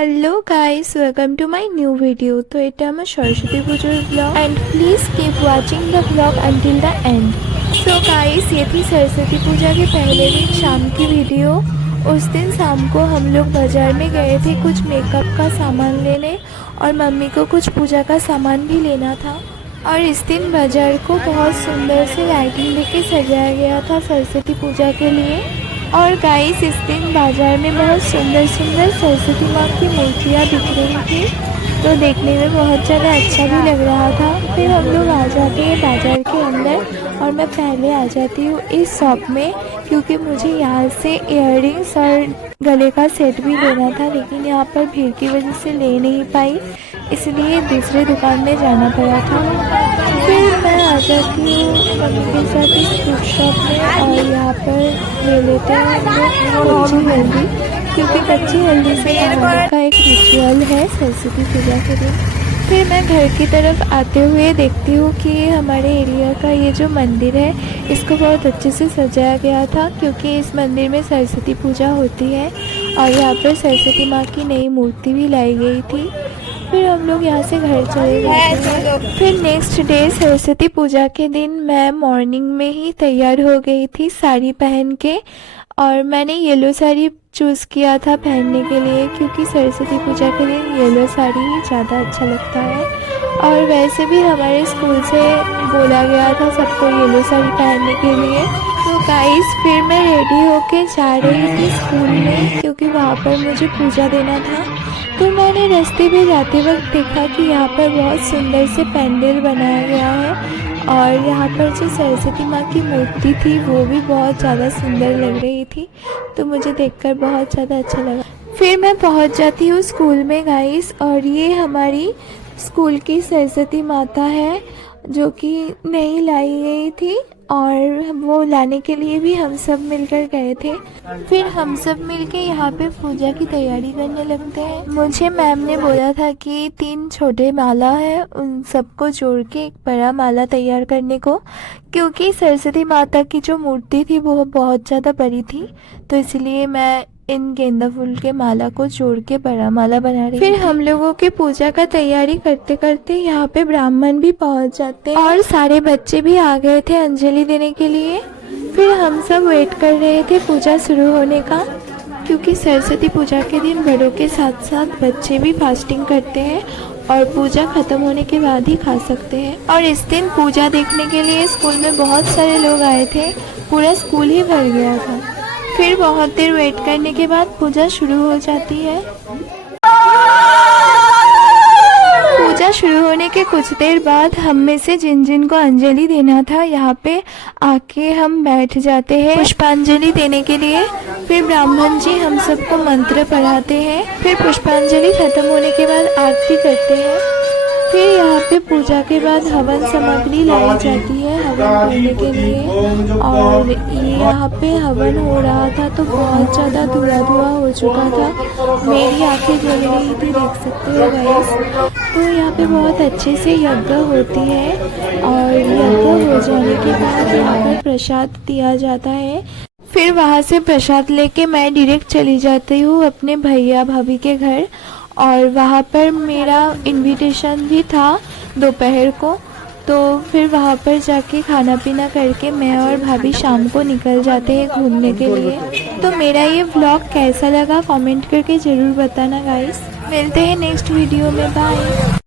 Hello guys, welcome to my new video. তো এটা আমার সরস্বতী পুজোর blog and please keep watching the blog until the end. So guys, ये थी सरस्वती पूजा के पहले दिन शाम की वीडियो। उस दिन शाम को हम लोग बाज़ार में गए थे कुछ मेकअप का सामान लेने और मम्मी को कुछ पूजा का सामान भी लेना था। और इस दिन बाज़ार को बहुत सुंदर से लाइटिंग देके सजाया गया था सरस्वती पूजा के लिए। और गाइस, इस दिन बाज़ार में बहुत सुंदर सुंदर सरस्वती माँ की मूर्तियाँ दिख रही थी, तो देखने में बहुत ज़्यादा अच्छा भी लग रहा था। फिर हम लोग आ जाते हैं बाज़ार के अंदर और मैं पहले आ जाती हूँ इस शॉप में, क्योंकि मुझे यहाँ से इयररिंग्स और गले का सेट भी लेना था, लेकिन यहाँ पर भीड़ की वजह से ले नहीं पाई, इसलिए दूसरे दुकान में जाना पड़ा था। फिर मैं आ जाती हूँ मम्मी के साथ इस फ्रूट शॉप में और यहाँ पर ले लेते हैं हम लोग कच्ची हल्दी, क्योंकि कच्ची हल्दी से बनाने का एक रिचुअल है सरस्वती पूजा के दिन। फिर मैं घर की तरफ आते हुए देखती हूँ कि हमारे एरिया का ये जो मंदिर है इसको बहुत अच्छे से सजाया गया था, क्योंकि इस मंदिर में सरस्वती पूजा होती है और यहाँ पर सरस्वती माँ की नई मूर्ति भी लाई गई थी। फिर हम लोग यहाँ से घर चले जाते हैं। फिर नेक्स्ट डे सरस्वती पूजा के दिन मैं मॉर्निंग में ही तैयार हो गई थी साड़ी पहन के, और मैंने येलो साड़ी चूज़ किया था पहनने के लिए, क्योंकि सरस्वती पूजा के दिन येलो साड़ी ही ज़्यादा अच्छा लगता है। और वैसे भी हमारे स्कूल से बोला गया था सबको येलो साड़ी पहनने के लिए। तो गाइस, फिर मैं रेडी होके जा रही थी स्कूल में, क्योंकि वहाँ पर मुझे पूजा देना था। तो मैंने रास्ते में जाते वक्त देखा कि यहाँ पर बहुत सुंदर से पैंडल बनाया गया है और यहाँ पर जो सरस्वती माँ की मूर्ति थी वो भी बहुत ज़्यादा सुंदर लग रही थी, तो मुझे देखकर बहुत ज़्यादा अच्छा लगा। फिर मैं पहुँच जाती हूँ स्कूल में गाइस, और ये हमारी स्कूल की सरस्वती माता है जो कि नई लाई गई थी, और वो लाने के लिए भी हम सब मिलकर गए थे। फिर हम सब मिलके यहाँ पे पूजा की तैयारी करने लगते हैं। मुझे मैम ने बोला था कि 3 छोटे माला है, उन सबको जोड़ के एक बड़ा माला तैयार करने को, क्योंकि सरस्वती माता की जो मूर्ति थी वो बहुत ज़्यादा बड़ी थी, तो इसलिए मैं इन गेंदा फूल के माला को जोड़ के बड़ा माला बना रही। फिर हम लोगों के पूजा का तैयारी करते करते यहाँ पे ब्राह्मण भी पहुँच जाते हैं और सारे बच्चे भी आ गए थे अंजलि देने के लिए। फिर हम सब वेट कर रहे थे पूजा शुरू होने का, क्योंकि सरस्वती पूजा के दिन बड़ों के साथ साथ बच्चे भी फास्टिंग करते हैं और पूजा ख़त्म होने के बाद ही खा सकते हैं। और इस दिन पूजा देखने के लिए स्कूल में बहुत सारे लोग आए थे, पूरा स्कूल ही भर गया था। फिर बहुत देर वेट करने के बाद पूजा शुरू हो जाती है। पूजा शुरू होने के कुछ देर बाद हम में से जिन जिन को अंजलि देना था यहाँ पे आके हम बैठ जाते हैं पुष्पांजलि देने के लिए। फिर ब्राह्मण जी हम सबको मंत्र पढ़ाते हैं। फिर पुष्पांजलि खत्म होने के बाद आरती करते हैं। फिर यहाँ पे पूजा के बाद हवन सामग्री लाई जाती है हवन करने के लिए, और ये यहाँ पे हवन हो रहा था तो बहुत ज़्यादा धुआं धुआं हो चुका था, मेरी आंखें जल रही थी, देख सकते हो गाइस। तो यहाँ पे बहुत अच्छे से यज्ञ होती है और यज्ञ हो जाने के बाद यहाँ पर प्रसाद दिया जाता है। फिर वहाँ से प्रसाद लेके मैं डायरेक्ट चली जाती हूँ अपने भैया भाभी के घर, और वहाँ पर मेरा इनविटेशन भी था दोपहर को, तो फिर वहाँ पर जाके खाना पीना करके मैं और भाभी शाम को निकल जाते हैं घूमने के लिए। तो मेरा ये व्लॉग कैसा लगा कमेंट करके ज़रूर बताना गाइस। मिलते हैं नेक्स्ट वीडियो में, बाय।